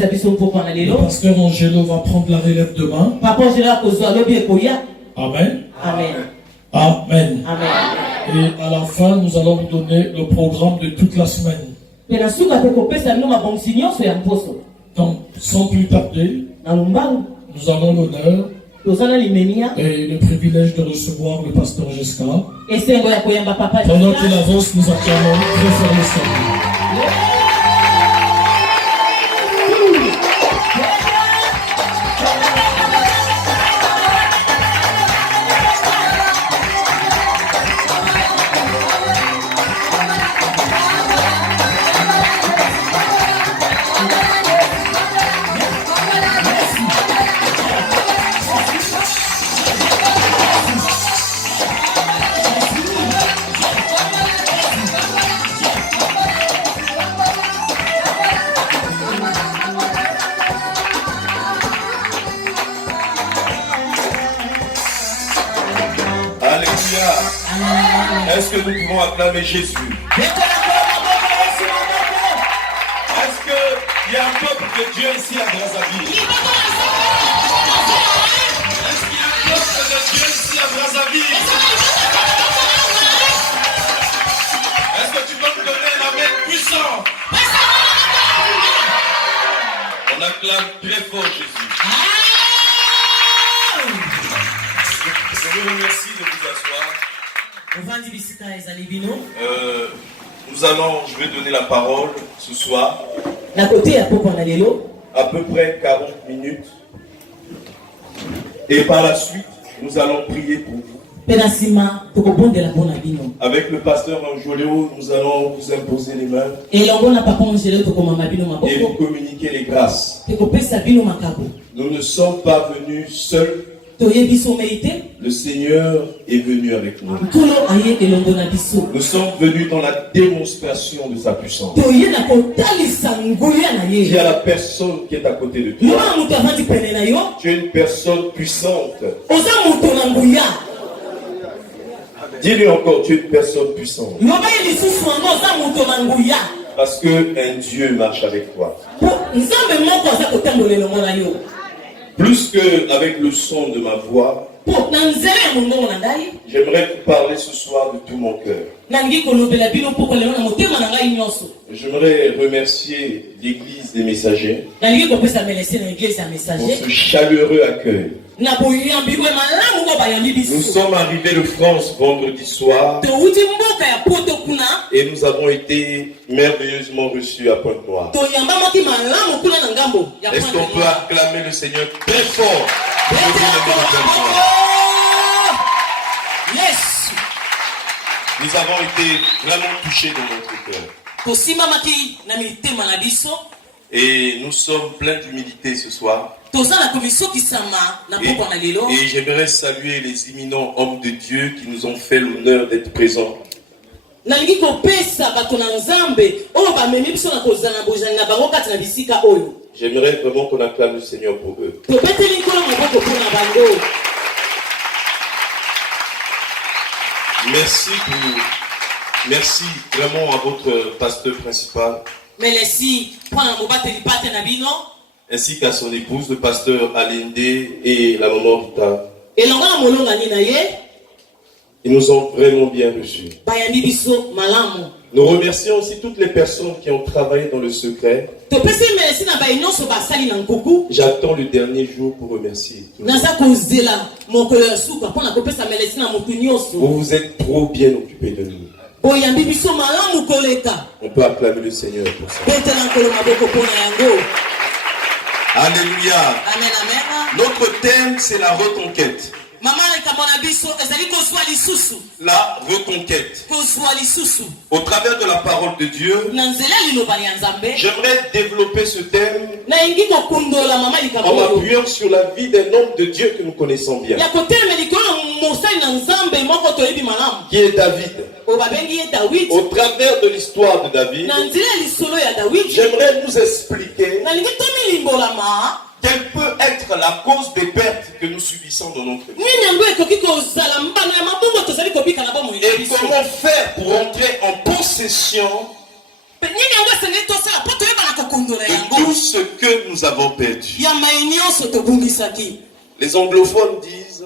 Le pasteur Angelo va prendre la relève demain. Amen. Amen. Amen. Et à la fin, nous allons vous donner le programme de toute la semaine. Donc, sans plus tarder, nous avons l'honneur et le privilège de recevoir le pasteur Jessica. Pendant qu'il avance, nous acclamons très fort le Seigneur. Est-ce que nous pouvons acclamer Jésus? Est-ce qu'il y a un peuple de Dieu ici à Brazzaville? Est-ce qu'il y a un peuple de Dieu ici à Brazzaville? Est-ce que tu peux me donner un amen puissant? On acclame très fort Jésus. Je vous remercie de vous asseoir. Je vais donner la parole ce soir. À peu près 40 minutes. Et par la suite, nous allons prier pour vous. Avec le pasteur Angelo, nous allons vous imposer les mains et vous communiquer les grâces. Nous ne sommes pas venus seuls. Le Seigneur est venu avec nous. Nous sommes venus dans la démonstration de sa puissance. Il y a la personne qui est à côté de toi. Tu es une personne puissante. Dis-lui encore, tu es une personne puissante. Parce qu'un Dieu marche avec toi. Plus qu'avec le son de ma voix, j'aimerais vous parler ce soir de tout mon cœur. J'aimerais remercier l'Église des Messagers pour ce chaleureux accueil. Nous sommes arrivés de France vendredi soir et nous avons été merveilleusement reçus à Pointe-Noire. Est-ce qu'on peut acclamer le Seigneur très fort? Yes. Nous avons été vraiment touchés dans notre cœur. Et nous sommes pleins d'humilité ce soir. Et j'aimerais saluer les éminents hommes de Dieu qui nous ont fait l'honneur d'être présents. J'aimerais vraiment qu'on acclame le Seigneur pour eux. Merci vraiment à votre pasteur principal. Ainsi qu'à son épouse, le pasteur Alende et la maman Rita. Ils nous ont vraiment bien reçus. Nous remercions aussi toutes les personnes qui ont travaillé dans le secret. J'attends le dernier jour pour remercier. Vous vous êtes trop bien occupés de nous. On peut acclamer le Seigneur pour ça. Alléluia. Amen, amen. Notre thème, c'est la reconquête. La reconquête. Au travers de la parole de Dieu, j'aimerais développer ce thème en m'appuyant sur la vie d'un homme de Dieu que nous connaissons bien, qui est David. Au travers de l'histoire de David, j'aimerais nous expliquer quelle peut être la cause des pertes que nous subissons dans notre vie. Et comment faire pour entrer en possession de tout ce que nous avons perdu. Les anglophones disent,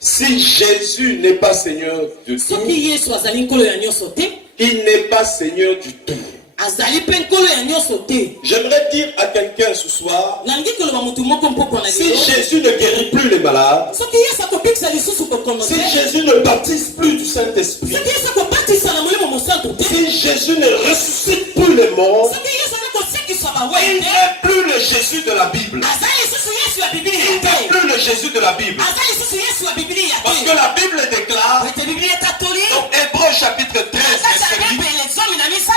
si Jésus n'est pas Seigneur de tout, il n'est pas Seigneur du tout. J'aimerais dire à quelqu'un ce soir, si Jésus ne guérit plus les malades, si Jésus ne baptise plus du Saint-Esprit, si Jésus ne ressuscite plus les morts, il n'est plus le Jésus de la Bible. Il n'est plus le Jésus de la Bible. Parce que la Bible déclare, dans Hébreux chapitre 13, verset 8,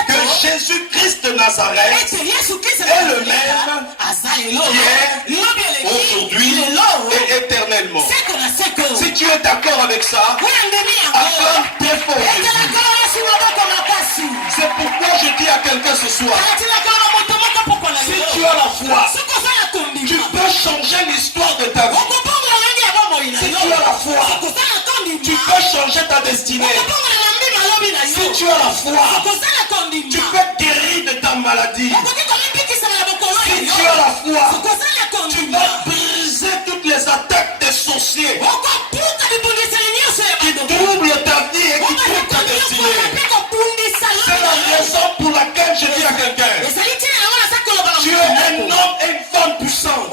que Jésus-Christ de Nazareth est le même hier, aujourd'hui et éternellement. Si tu es d'accord avec ça, acclame très fort Jésus. C'est pourquoi je dis à quelqu'un ce soir, si tu as la foi, tu peux changer l'histoire de ta vie. Si tu as la foi, tu peux changer ta destinée. Si tu as la foi, tu peux guérir de ta maladie. Si tu as la foi, tu vas briser toutes les attaques des sorciers qui troublent ta vie et qui troublent ta destinée. C'est la raison pour laquelle je dis à quelqu'un, tu es un homme et une femme puissants.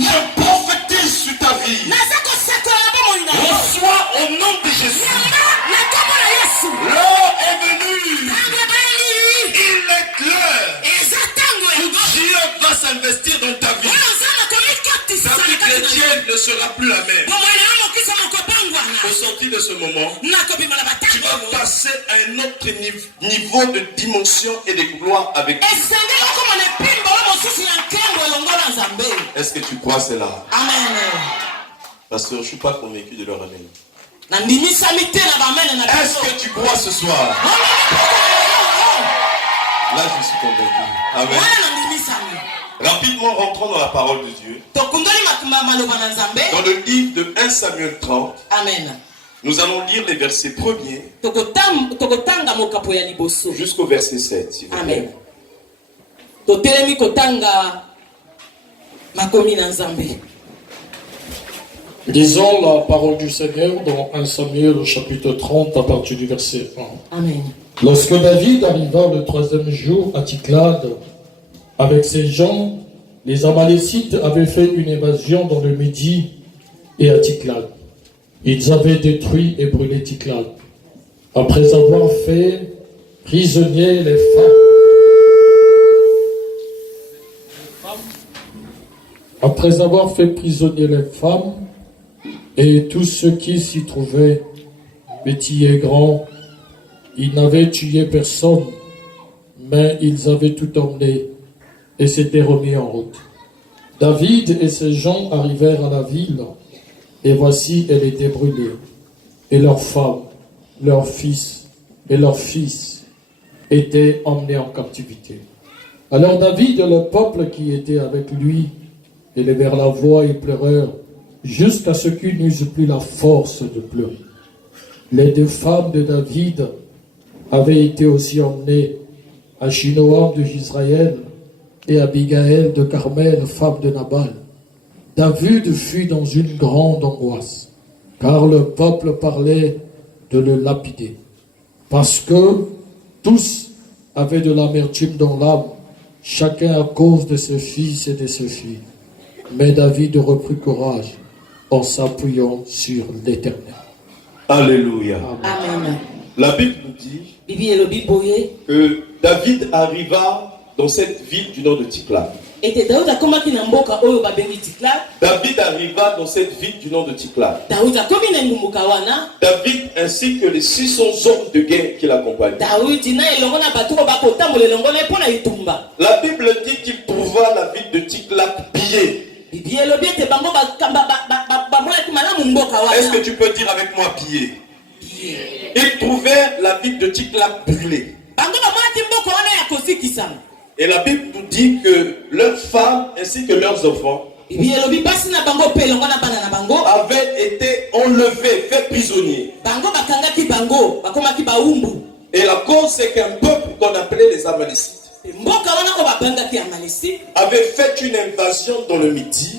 Je prophétise sur ta vie. Reçois au nom de Jésus. L'heure est venue. Il est l'heure où Dieu va s'investir dans ta vie. Ta vie chrétienne ne sera plus la même. Au sortir de ce moment, tu vas passer à un autre niveau de dimension et de gloire avec Dieu. Est-ce que tu crois cela? Amen. Pasteur, je ne suis pas convaincu de leur amen. Est-ce que tu crois ce soir? Là, je suis convaincu. Amen. Rapidement, rentrons dans la parole de Dieu. Dans le livre de 1 Samuel 30, Amen. Nous allons lire les versets premiers jusqu'au verset 7. S'il vous plaît. Lisons la parole du Seigneur dans 1 Samuel au chapitre 30 à partir du verset 1. Amen. Lorsque David arriva le 3e jour à Tsiklag avec ses gens, les Amalécites avaient fait une évasion dans le Midi et à Tsiklag. Ils avaient détruit et brûlé Tsiklag. Après avoir fait prisonniers les femmes, et tous ceux qui s'y trouvaient, petits et grands, ils n'avaient tué personne, mais ils avaient tout emmené et s'étaient remis en route. David et ses gens arrivèrent à la ville, et voici, elle était brûlée, et leurs femmes, leurs fils et leurs fils étaient emmenés en captivité. Alors David et le peuple qui était avec lui élevèrent la voix et pleurèrent, jusqu'à ce qu'ils n'eussent plus la force de pleurer. Les 2 femmes de David avaient été aussi emmenées, Achinoam de Israël et Abigaël de Carmel, femme de Nabal. David fut dans une grande angoisse, car le peuple parlait de le lapider, parce que tous avaient de l'amertume dans l'âme, chacun à cause de ses fils et de ses filles. Mais David reprit courage en s'appuyant sur l'Éternel. Alléluia. Amen. La Bible nous dit que David arriva dans cette ville du nom de Tsiklag. David arriva dans cette ville du nom de Tsiklag. David ainsi que les 600 hommes de guerre qui l'accompagnaient. La Bible dit qu'il trouva la ville de Tsiklag pillée. Est-ce que tu peux dire avec moi pillée? Ils trouvaient la ville de Tsiklag brûlée. Et la Bible nous dit que leurs femmes ainsi que leurs enfants avaient été enlevés, faits prisonniers. Et la cause, c'est qu'un peuple qu'on appelait les Amalécites avait fait une invasion dans le Midi.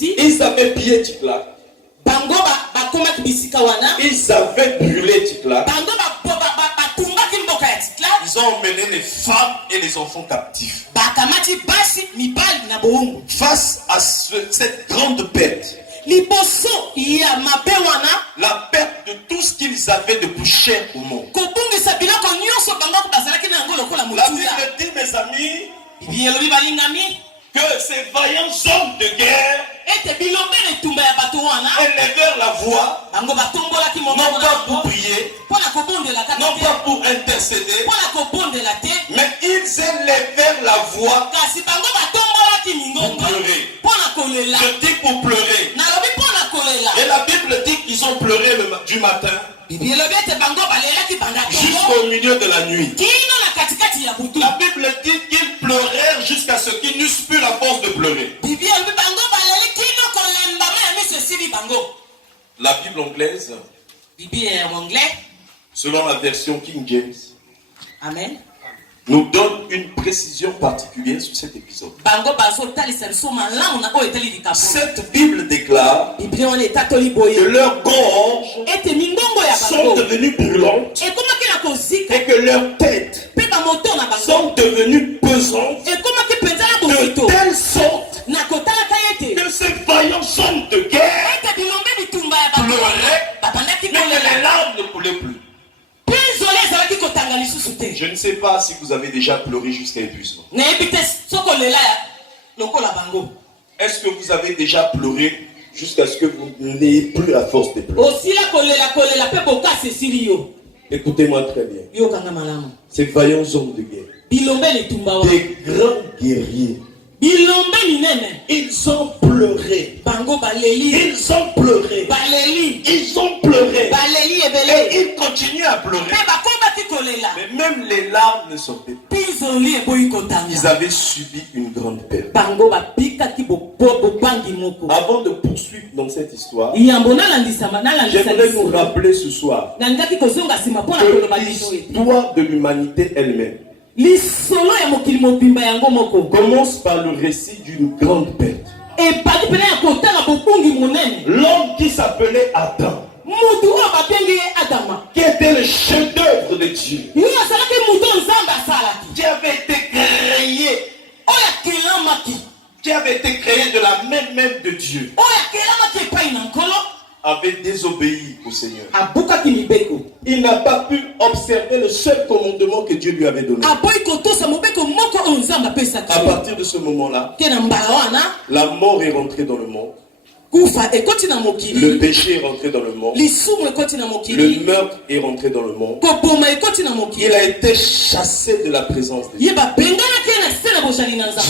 Ils avaient pillé Tiklag. Ils avaient brûlé Tiklag. Ils ont emmené les femmes et les enfants captifs. Face à cette grande perte, la perte de tout ce qu'ils avaient de plus cher au monde. La Bible dit, mes amis, que ces vaillants hommes de guerre élevèrent la voix, non pas pour prier, non pas pour intercéder, mais ils élevèrent la voix pour pleurer. Je dis pour pleurer. Et la Bible dit qu'ils ont pleuré du matin jusqu'au milieu de la nuit. La Bible dit qu'ils pleurèrent jusqu'à ce qu'ils n'eussent plus la force de pleurer. La Bible anglaise, selon la version King James, Amen, nous donne une précision particulière sur cet épisode. Cette Bible déclare que leurs gorges sont devenues brûlantes et que leurs têtes sont devenues pesantes de telle sorte que ces vaillants hommes de guerre pleuraient, mais les larmes ne coulaient plus. Je ne sais pas si vous avez déjà pleuré jusqu'à épuisement. Est-ce que vous avez déjà pleuré jusqu'à ce que vous n'ayez plus la force de pleurer? Écoutez-moi très bien. Ces vaillants hommes de guerre, des grands guerriers, ils ont pleuré. Ils ont pleuré. Ils ont pleuré. Et ils continuent à pleurer. Mais même les larmes ne sortaient pas. Ils avaient subi une grande perte. Avant de poursuivre dans cette histoire, j'aimerais nous rappeler ce soir que l'histoire de l'humanité elle-même commence par le récit d'une grande perte. L'homme qui s'appelait Adam, qui était le chef-d'œuvre de Dieu, qui avait été créé de la même de Dieu, avait désobéi au Seigneur. Il n'a pas pu observer le seul commandement que Dieu lui avait donné. À partir de ce moment-là, la mort est rentrée dans le monde. Le péché est rentré dans le monde. Le meurtre est rentré dans le monde. Il a été chassé de la présence de Dieu.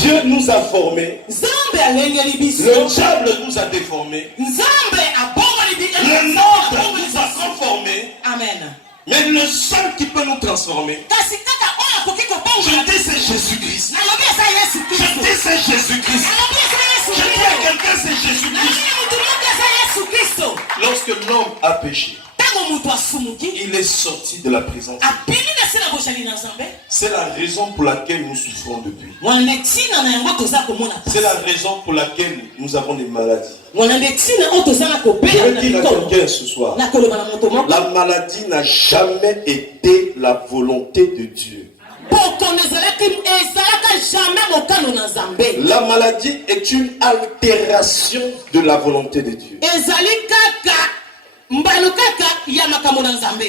Dieu nous a formés. Le diable nous a déformés. Le monde nous a transformés. Amen. Mais le seul qui peut nous transformer, je dis c'est Jésus-Christ. Je dis c'est Jésus-Christ. Je dis à quelqu'un c'est Jésus-Christ. Lorsque l'homme a péché, il est sorti de la présence de Dieu. C'est la raison pour laquelle nous souffrons depuis. C'est la raison pour laquelle nous avons des maladies. Je veux dire à quelqu'un ce soir, la maladie n'a jamais été la volonté de Dieu. La maladie est une altération de la volonté de Dieu.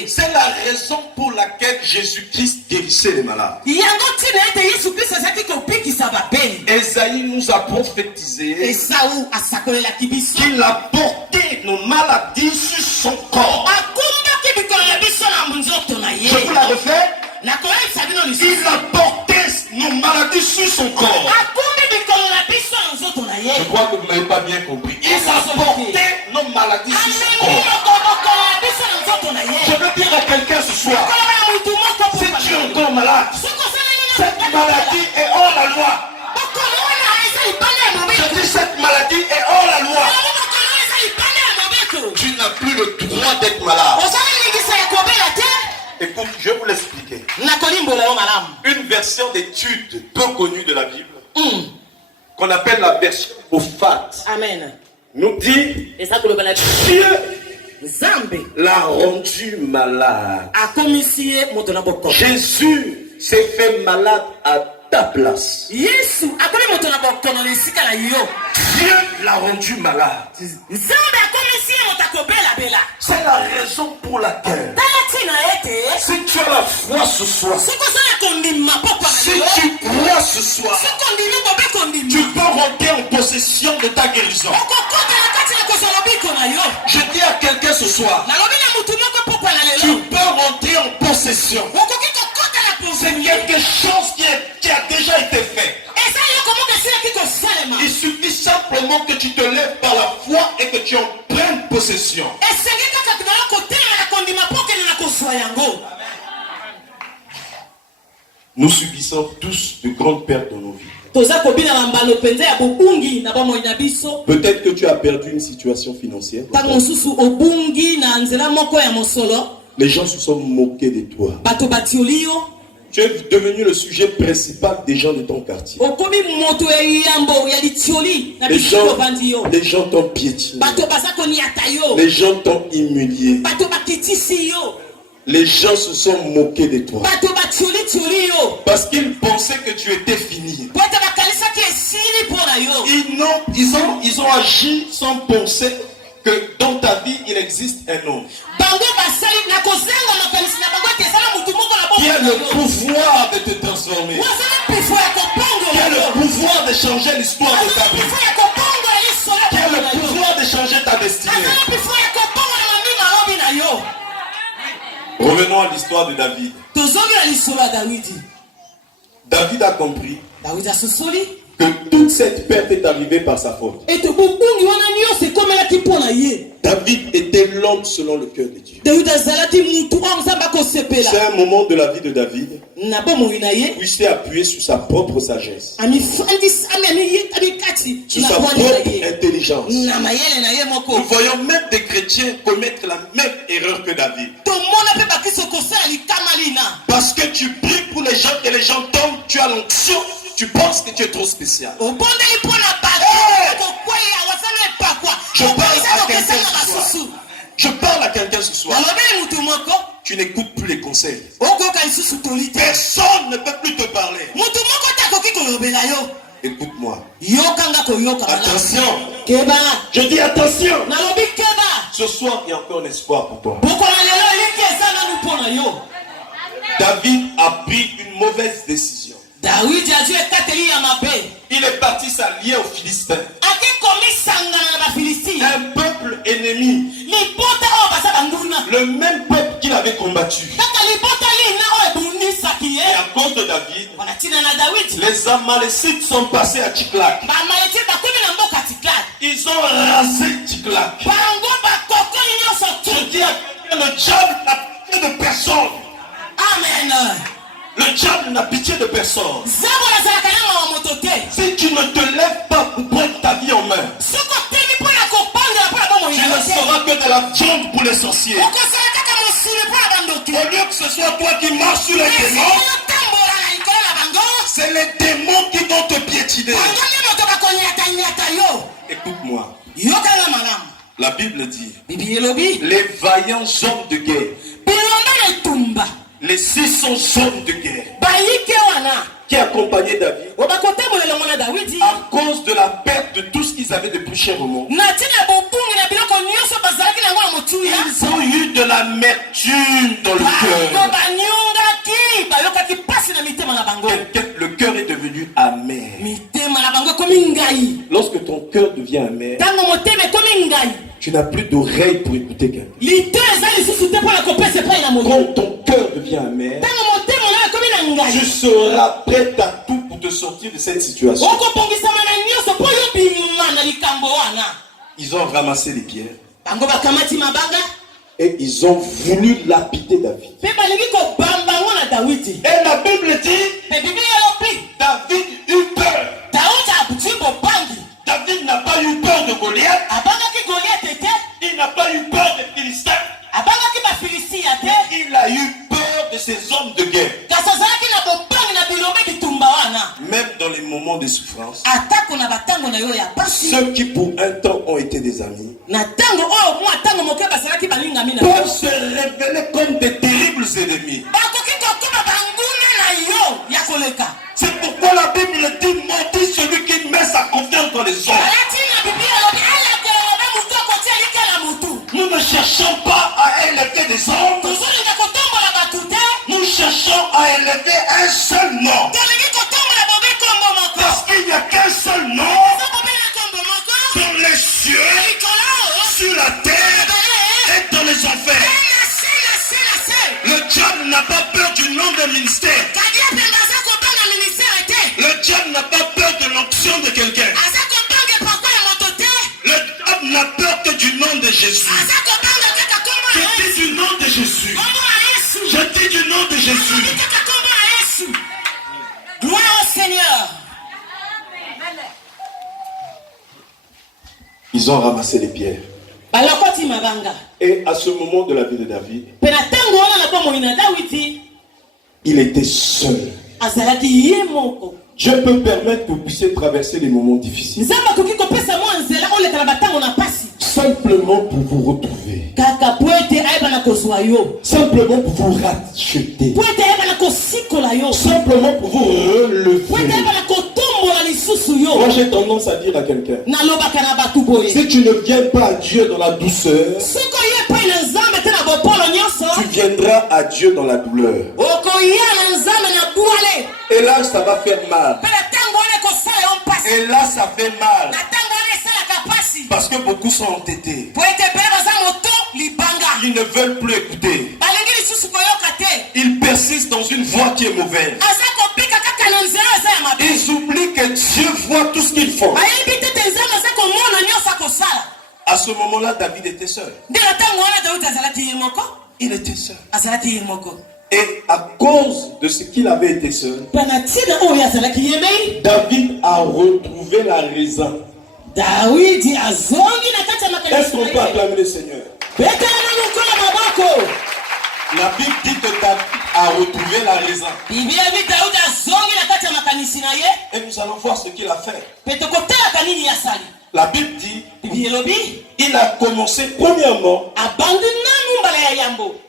C'est la raison pour laquelle Jésus-Christ guérissait les malades. Esaïe nous a prophétisé qu'il a porté nos maladies sur son corps. Je vous la refais. Il a porté nos maladies sur son corps. Je crois que vous n'avez pas bien compris. Il a porté nos maladies sur son corps. Je veux dire à quelqu'un ce soir, si tu es encore malade, cette maladie est hors la loi. droit d'être malade. Écoute, je vais vous l'expliquer. Une version d'étude peu connue de la Bible, qu'on appelle la version Moffat, nous dit Dieu l'a rendu malade. Jésus s'est fait malade à ta place. Dieu l'a rendu malade. C'est la raison pour laquelle, si tu as la foi ce soir, si tu crois ce soir, tu peux rentrer en possession de ta guérison. Je dis à quelqu'un ce soir, tu peux rentrer en possession. C'est quelque chose qui a déjà été fait. Il suffit simplement que tu te lèves par la foi et que tu en prennes possession. Nous subissons tous de grandes pertes dans nos vies. Peut-être que tu as perdu une situation financière. Les gens se sont moqués de toi. Tu es devenu le sujet principal des gens de ton quartier. Les gens t'ont piétiné. Les gens t'ont humilié. Les gens se sont moqués de toi. Parce qu'ils pensaient que tu étais fini. Ils ont agi sans penser que dans ta vie il existe un homme qui a le pouvoir de te transformer, qui a le pouvoir de changer l'histoire de ta vie, qui a le pouvoir de changer ta destinée. Revenons à l'histoire de David. David a compris que toute cette perte est arrivée par sa faute. David était l'homme selon le cœur de Dieu. C'est un moment de la vie de David où il s'est appuyé sur sa propre sagesse, sur sa propre intelligence. Nous voyons même des chrétiens commettre la même erreur que David. Parce que tu pries pour les gens et les gens tombent, tu as l'onction, tu penses que tu es trop spécial. Je parle à quelqu'un ce soir. Tu n'écoutes plus les conseils. Personne ne peut plus te parler. Écoute-moi. Attention. Je dis attention. Ce soir, il y a encore un espoir pour toi. David a pris une mauvaise décision. Il est parti s'allier aux Philistins, un peuple ennemi, le même peuple qu'il avait combattu. Et à cause de David, les Amalécites sont passés à Tsiklag. Ils ont rasé Tsiklag. Je dis à quelqu'un, le diable n'a pitié de personne. Amen. Le diable n'a pitié de personne. Si tu ne te lèves pas pour prendre ta vie en main, tu ne seras que de la viande pour les sorciers. Au lieu que ce soit toi qui marches sur les démons, c'est les démons qui vont te piétiner. Écoute-moi. La Bible dit, les vaillants hommes de guerre, les 600 hommes de guerre qui accompagnaient David, à cause de la perte de tout ce qu'ils avaient de plus cher au monde, ils ont eu de l'amertume dans le cœur. Le cœur est devenu amer. Lorsque ton cœur devient amer, tu n'as plus d'oreilles pour écouter quelqu'un. Quand ton cœur devient amer, tu seras prêt à tout pour te sortir de cette situation. Ils ont ramassé les pierres et ils ont voulu lapider David. Et la Bible dit, David eut peur. David n'a pas eu peur de Goliath. Il n'a pas eu peur des Philistins. Même dans les moments de souffrance, ceux qui pour un temps ont été des amis peuvent se révéler comme des terribles ennemis. C'est pourquoi la Bible dit maudit celui qui met sa confiance dans les hommes. Nous ne cherchons pas à élever des hommes. Nous cherchons à élever un seul nom. Parce qu'il n'y a qu'un seul nom dans les cieux, sur la terre et dans les enfers. Le diable n'a pas peur du nom d'un ministère. Le diable n'a pas peur de l'onction de quelqu'un. Le diable n'a peur que du nom de Jésus. Je dis du nom de Jésus. Je dis du nom de Jésus. Gloire au Seigneur. Ils ont ramassé les pierres. Et à ce moment de la vie de David, il était seul. Dieu peut permettre que vous puissiez traverser les moments difficiles. Simplement pour vous retrouver. Simplement pour vous racheter. Simplement pour vous relever. Moi j'ai tendance à dire à quelqu'un, si tu ne viens pas à Dieu dans la douceur, tu viendras à Dieu dans la douleur. Et là ça va faire mal. Et là ça fait mal. Parce que beaucoup sont entêtés. Ils ne veulent plus écouter. Ils persistent dans une voie qui est mauvaise. Ils oublient que Dieu voit tout ce qu'ils font. À ce moment-là, David était seul. Il était seul. Et à cause de ce qu'il avait été seul, David a retrouvé la raison. Est-ce qu'on peut acclamer le Seigneur? La Bible dit que David a retrouvé la raison. Et nous allons voir ce qu'il a fait. La Bible dit il a commencé premièrement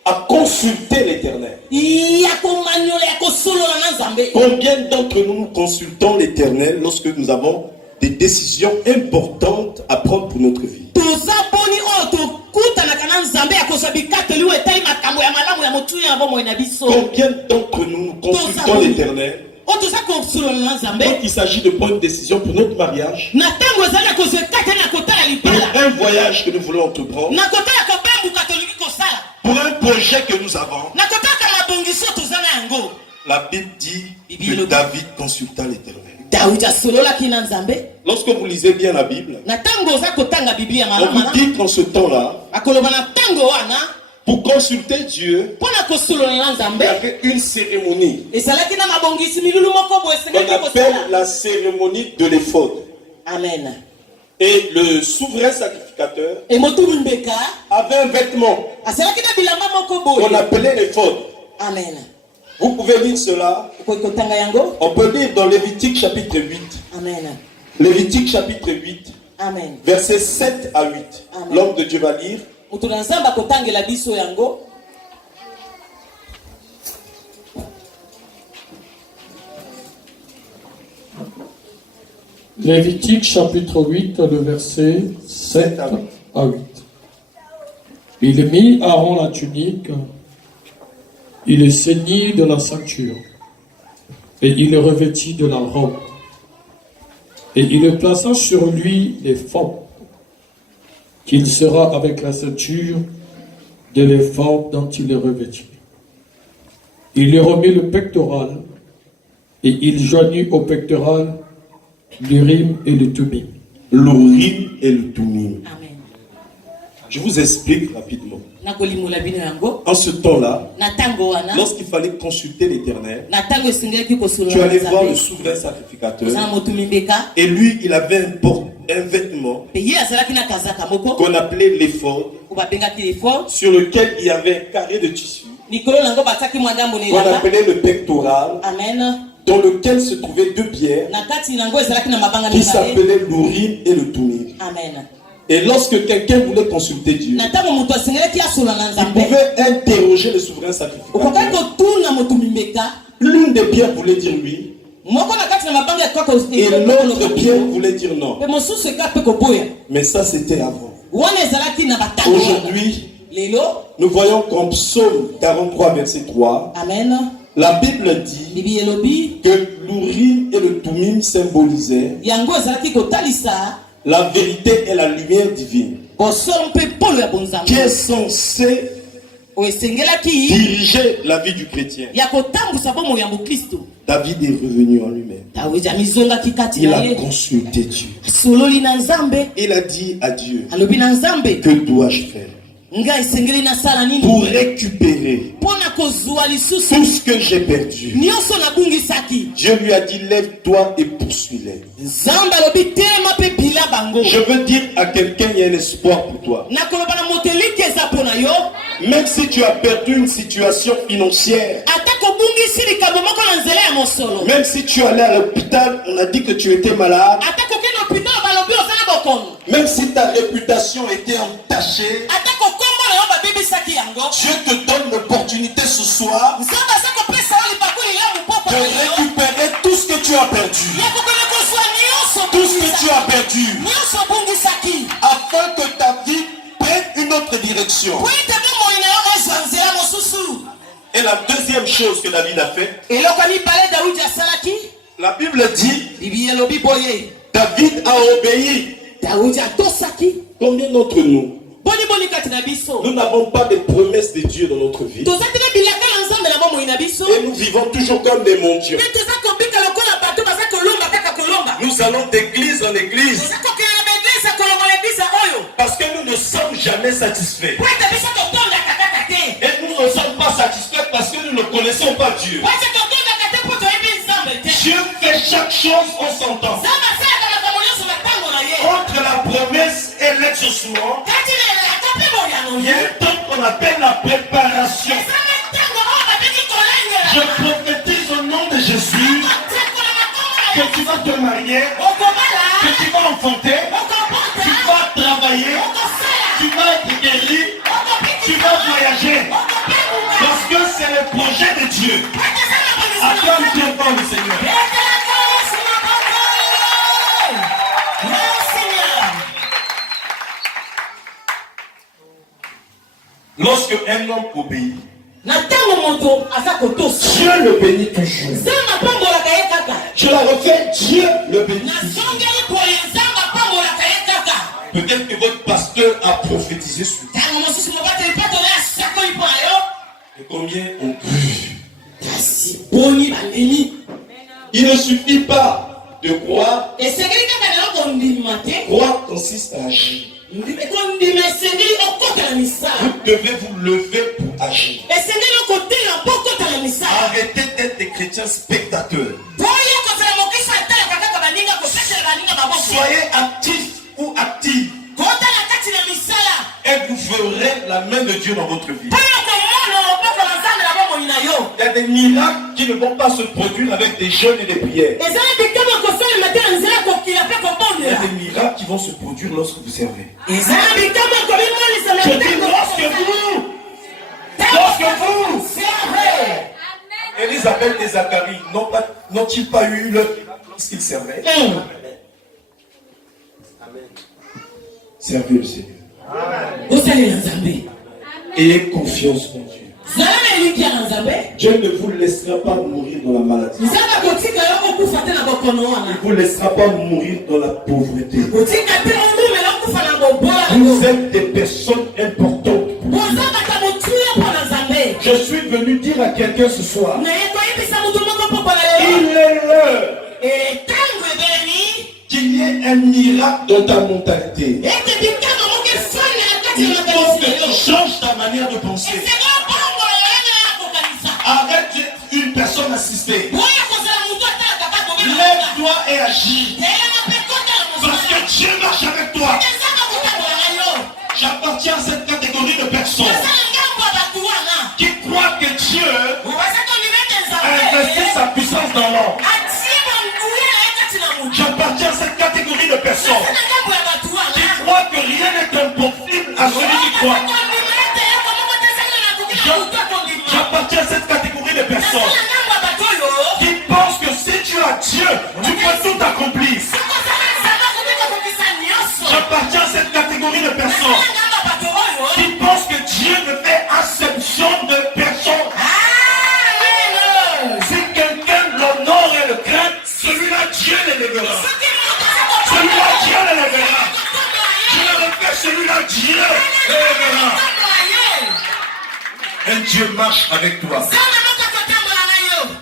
à consulter l'Éternel. Combien d'entre nous consultons l'Éternel lorsque nous avons des décisions importantes à prendre pour notre vie? Combien d'entre nous consultons l'Éternel quand il s'agit de prendre une décision pour notre mariage, pour un voyage que nous voulons entreprendre, pour un projet que nous avons? La Bible dit que David consulta l'Éternel. Lorsque vous lisez bien la Bible, on vous dit qu'en ce temps-là, pour consulter Dieu, il y avait une cérémonie. On appelle la cérémonie de l'éphod. Amen. Et le souverain sacrificateur avait un vêtement qu'on appelait l'éphod. Amen. Vous pouvez lire cela. On peut lire dans Lévitique chapitre 8. Amen. Lévitique chapitre 8. Amen. Versets 7 à 8. L'homme de Dieu va lire. Lévitique chapitre 8, le verset 7 à 8. Il mit Aaron la tunique, il le ceignit de la ceinture, et il le revêtit de la robe, et il le plaça sur lui l'éphod, qu'il sera avec la ceinture de l'éphod dont il est revêtu. Il lui remit le pectoral, et il joignit au pectoral l'Urim et le Thummim. L'Urim et le Thummim. Amen. Je vous explique rapidement. En ce temps-là, lorsqu'il fallait consulter l'Éternel, tu allais voir le souverain sacrificateur, et lui, il avait un vêtement qu'on appelait l'éphod, sur lequel il y avait un carré de tissu qu'on appelait le pectoral. Amen. dans lequel se trouvaient deux pierres qui s'appelaient l'Urim et le Thummim. Amen. Et lorsque quelqu'un voulait consulter Dieu, il pouvait interroger le souverain sacrificateur. L'une des pierres voulait dire oui, et l'autre pierre voulait dire non. Mais ça, c'était avant. Aujourd'hui, nous voyons qu'en Psaume 43, verset 3, Amen. La Bible dit que l'Urim et le Thummim symbolisaient la vérité et la lumière divine qui est censée diriger la vie du chrétien. David est revenu en lui-même. Il a consulté Dieu. Il a dit à Dieu, que dois-je faire pour récupérer tout ce que j'ai perdu? Dieu lui a dit, lève-toi et poursuis-les. Je veux dire à quelqu'un, il y a un espoir pour toi. Même si tu as perdu une situation financière, même si tu es allé à l'hôpital, on a dit que tu étais malade, même si ta réputation était entachée, Dieu te donne l'opportunité ce soir de récupérer tout ce que tu as perdu. Tout ce que tu as perdu, afin que ta vie prenne une autre direction. Et la deuxième chose que David a fait, la Bible dit, David a obéi. Combien d'entre nous, nous n'avons pas de promesses de Dieu dans notre vie, et nous vivons toujours comme des mendiants? Nous allons d'église en église parce que nous ne sommes jamais satisfaits. Et nous ne sommes pas satisfaits parce que nous ne connaissons pas Dieu. Dieu fait chaque chose en son temps. Entre la promesse et l'exaucement, il y a un temps qu'on appelle la préparation. Je prophétise au nom de Jésus que tu vas te marier, que tu vas enfanter, tu vas travailler, tu vas être guéri, tu vas voyager. Parce que c'est le projet de Dieu. Acclame Dieu pour le Seigneur. Lorsque un homme obéit, Dieu le bénit toujours. Je la refais, Dieu le bénit toujours. Peut-être que votre pasteur a prophétisé sur vous. Et combien ont cru? Il ne suffit pas de croire. Croire consiste à agir. Vous devez vous lever pour agir. Arrêtez d'être des chrétiens spectateurs. Soyez actifs ou actifs. Et vous verrez la main de Dieu dans votre vie. Il y a des miracles qui ne vont pas se produire avec des jeûnes et des prières. Il y a des miracles qui vont se produire lorsque vous servez. Je dis lorsque vous servez. Élisabeth et Zacharie n'ont-ils pas eu le lorsqu'ils servaient? Amen. Servez le Seigneur. Ayez confiance en Dieu. Dieu ne vous laissera pas mourir dans la maladie. Il ne vous laissera pas mourir dans la pauvreté. Vous êtes des personnes importantes. Je suis venu dire à quelqu'un ce soir, il est l'heure qu'il y ait un miracle dans ta mentalité. Il faut que tu changes ta manière de penser. Arrête d'être une personne assistée. Lève-toi et agis. Parce que Dieu marche avec toi. J'appartiens à cette catégorie de personnes qui croient que Dieu a investi sa puissance dans l'homme. J'appartiens à cette catégorie de personnes qui croient que rien n'est impossible à celui qui croit. J'appartiens à cette catégorie de personnes qui pensent que si tu as Dieu, tu peux tout accomplir. J'appartiens à cette catégorie de personnes qui pensent que Dieu ne fait acception de personne. Si quelqu'un l'honore et le craint, celui-là Dieu l'élèvera. Celui-là Dieu l'élèvera. Je le répète, celui-là Dieu l'élèvera. Un Dieu marche avec toi.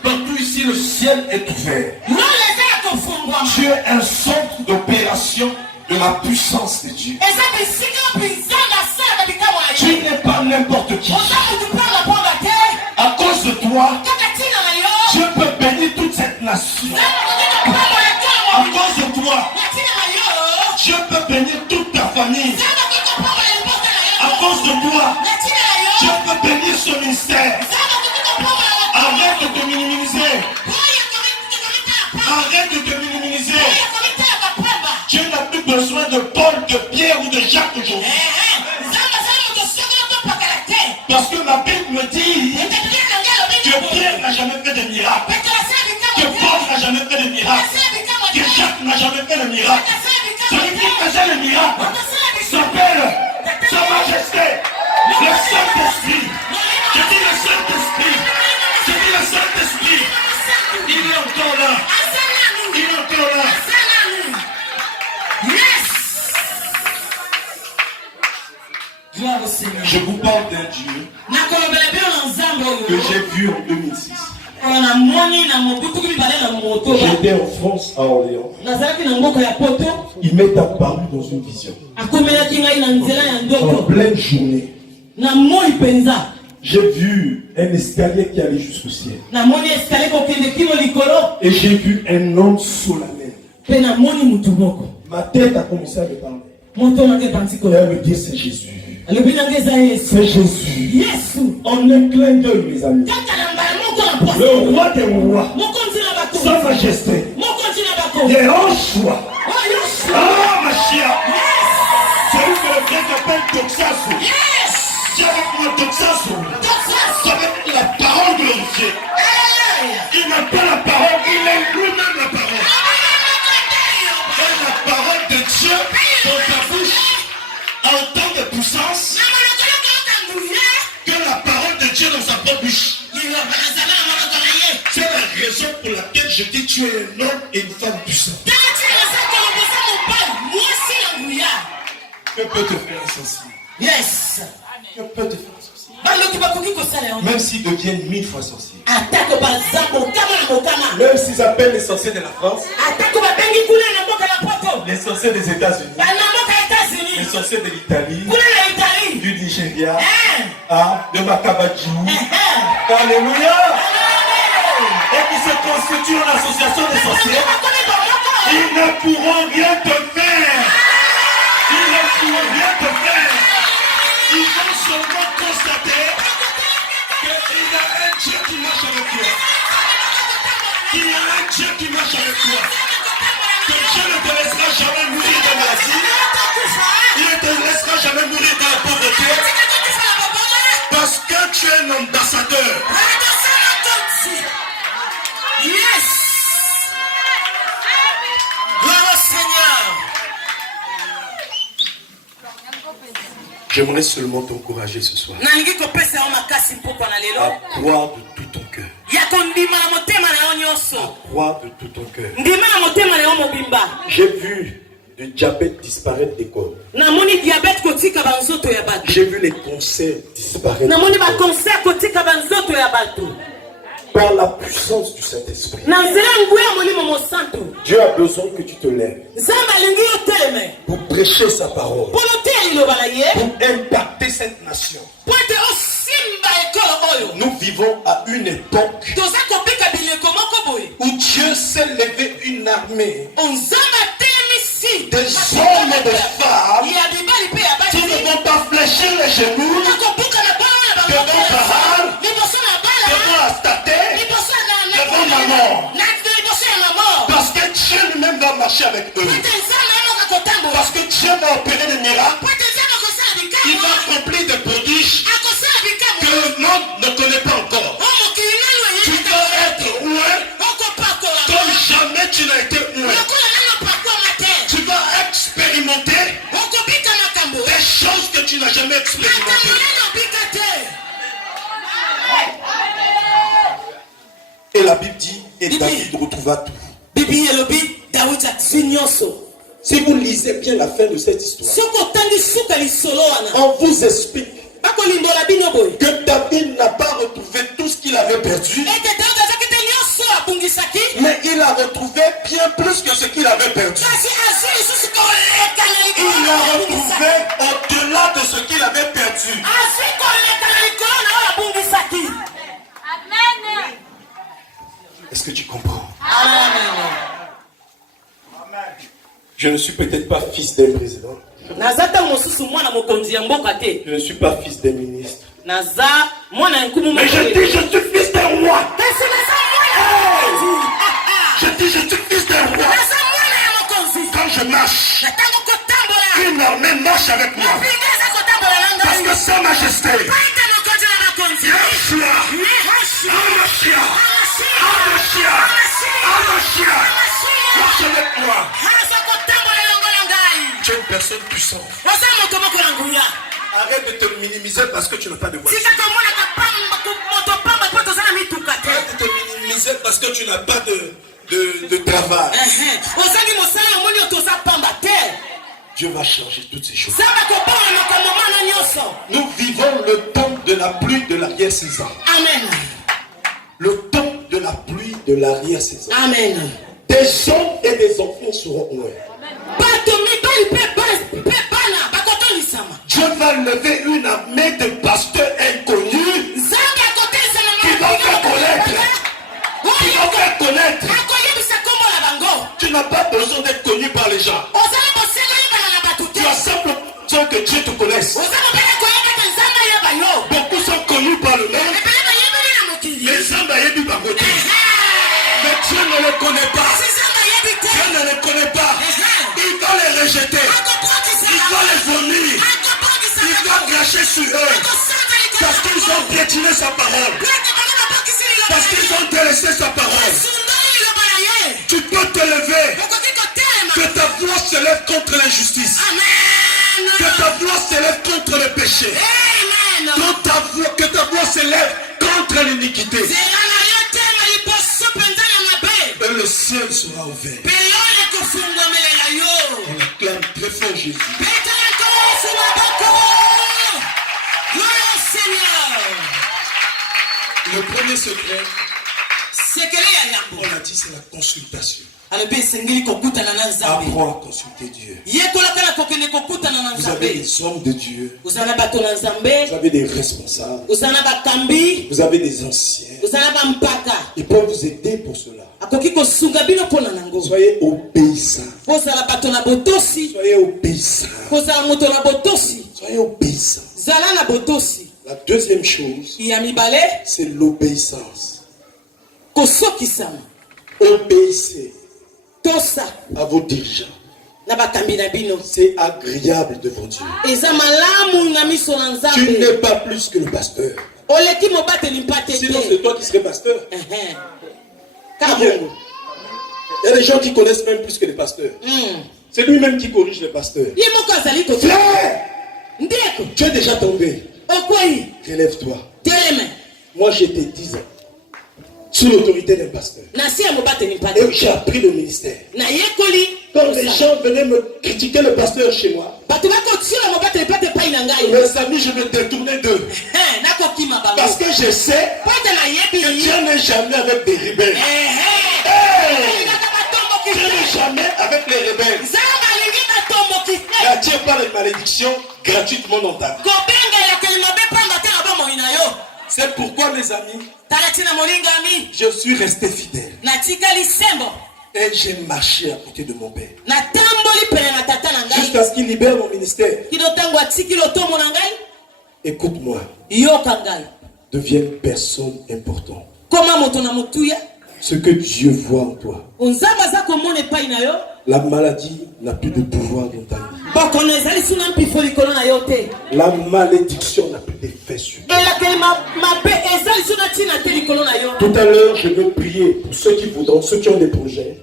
Partout ici, le ciel est ouvert. Tu es un centre d'opération de la puissance de Dieu. Tu n'es pas n'importe qui. À cause de toi, Dieu peut bénir toute cette nation. À cause de toi, Dieu peut bénir toute ta famille. À cause de toi, Dieu peut bénir ce ministère. Arrête de te minimiser. Arrête de te minimiser. Dieu n'a plus besoin de Paul, de Pierre ou de Jacques aujourd'hui. Parce que ma Bible me dit que Pierre n'a jamais fait de miracle. Que Paul n'a jamais fait de miracle. Que Jacques n'a jamais fait de miracle. Celui qui faisait le miracle s'appelle Sa Majesté, le Saint-Esprit. Je dis le Saint-Esprit. Je dis le Saint-Esprit. Il est encore là. Il est encore là. Je vous parle d'un Dieu que j'ai vu en 2006. J'étais en France, à Orléans. Il m'est apparu dans une vision. En pleine journée. J'ai vu un escalier qui allait jusqu'au ciel. Et j'ai vu un homme solennel. Ma tête a commencé à me parler. Elle me dit c'est Jésus. C'est Jésus. En un clin d'œil, mes amis. Le roi des rois. Sa Majesté. Yehoshua. Ah, Mashiach. Celui que le grec appelle Toxaso. Dis avec moi Toxaso. Ça veut dire la parole glorifiée. Il n'a pas la parole, il est lui-même la parole. Et la parole de Dieu dans ta bouche a autant de puissance que la parole de Dieu dans sa propre bouche. C'est la raison pour laquelle je dis tu es un homme et une femme puissants. Que peut te faire insensible? Yes. Que peut te faire insensible? Même s'ils deviennent 1000 fois sorciers. Même s'ils appellent les sorciers de la France, les sorciers des États-Unis, les sorciers de l'Italie, du Nigeria, de Makabadjou. Alléluia! Et qui se constituent en association des sorciers, ils ne pourront rien te faire. Ils ne pourront rien te faire. Ils vont seulement constater qu'il y a un Dieu qui marche avec toi. Qu'il y a un Dieu qui marche avec toi. Que Dieu ne te laissera jamais mourir de maladie. Il ne te laissera jamais mourir dans la pauvreté. Parce que tu es un ambassadeur. Yes. Gloire au Seigneur. J'aimerais seulement t'encourager ce soir à croire de tout ton cœur. À croire de tout ton cœur. J'ai vu le diabète disparaître des corps. J'ai vu les concerts disparaître. Par la puissance du Saint-Esprit. Dieu a besoin que tu te lèves pour prêcher sa parole, pour impacter cette nation. Nous vivons à une époque où Dieu s'est levé une armée des hommes et des femmes qui ne vont pas fléchir les genoux devant Baal, devant Astaté, devant avant ma mort. Parce que Dieu lui-même va marcher avec eux. Parce que Dieu va opérer des miracles. Il va accomplir des prodiges que le monde ne connaît pas encore. Tu vas être oué comme jamais tu n'as été oué. Tu vas expérimenter des choses que tu n'as jamais expérimentées. Et la Bible dit, et David retrouva tout. Si vous lisez bien la fin de cette histoire, on vous explique que David n'a pas retrouvé tout ce qu'il avait perdu, mais il a retrouvé bien plus que ce qu'il avait perdu. Il a retrouvé au-delà de ce qu'il avait perdu. Est-ce que tu comprends? Je ne suis peut-être pas fils d'un président. Je ne suis pas fils d'un ministre. Mais je dis, je suis fils d'un roi. Je dis, je suis fils d'un roi. Quand je marche, une armée marche avec moi. Parce que sa majesté, marche avec moi. Tu es une personne puissante. Arrête de te minimiser parce que tu n'as pas de voiture. Arrête de te minimiser parce que tu n'as pas de travail. Dieu va changer toutes ces choses. Nous vivons le temps de la pluie de l'arrière-saison. Amen. Le temps de la pluie de l'arrière-saison. Amen. Des hommes et des enfants seront oués. Dieu va lever une armée de pasteurs inconnus qui vont faire connaître. Tu n'as pas besoin d'être connu par les gens. Tu as simplement besoin que Dieu te connaisse. Beaucoup sont connus par le monde. Les hommes n'aiment pas côté. Mais Dieu ne les connaît pas. Dieu ne les connaît pas. Il va les rejeter. Il va les vomir. Il va cracher sur eux. Parce qu'ils ont piétiné sa parole. Parce qu'ils ont délaissé sa parole. Tu peux te lever. Que ta voix se lève contre l'injustice. Que ta voix se lève contre le péché. Que ta voix se lève contre l'iniquité. Et le ciel sera ouvert. On acclame très fort Jésus. Le premier secret, on a dit, c'est la consultation. Apprends à consulter Dieu. Vous avez des hommes de Dieu. Vous avez des responsables. Vous avez des anciens. Ils peuvent vous aider pour cela. Soyez obéissants. Soyez obéissants. Soyez obéissants. La deuxième chose, c'est l'obéissance. Obéissez à vos dirigeants. C'est agréable devant Dieu. Tu n'es pas plus que le pasteur. Sinon c'est toi qui serais pasteur. Il y a des gens qui connaissent même plus que les pasteurs. C'est lui-même qui corrige les pasteurs. Frère, tu es déjà tombé. Relève-toi. Moi j'étais 10 ans sous l'autorité d'un pasteur. Et j'ai appris le ministère. Quand les gens venaient me critiquer le pasteur chez moi, mes amis, je me détournais d'eux. Parce que je sais que Dieu n'est jamais avec des rebelles. Dieu n'est jamais avec les rebelles. Dieu parle de malédiction gratuitement dans ta vie. C'est pourquoi, mes amis, je suis resté fidèle. Et j'ai marché à côté de mon père. Jusqu'à ce qu'il libère mon ministère. Écoute-moi. Deviens une personne importante. Ce que Dieu voit en toi. La maladie n'a plus de pouvoir dans ta vie. La malédiction n'a plus d'effet sur toi. Tout à l'heure, je veux prier pour ceux qui voudront, ceux qui ont des projets.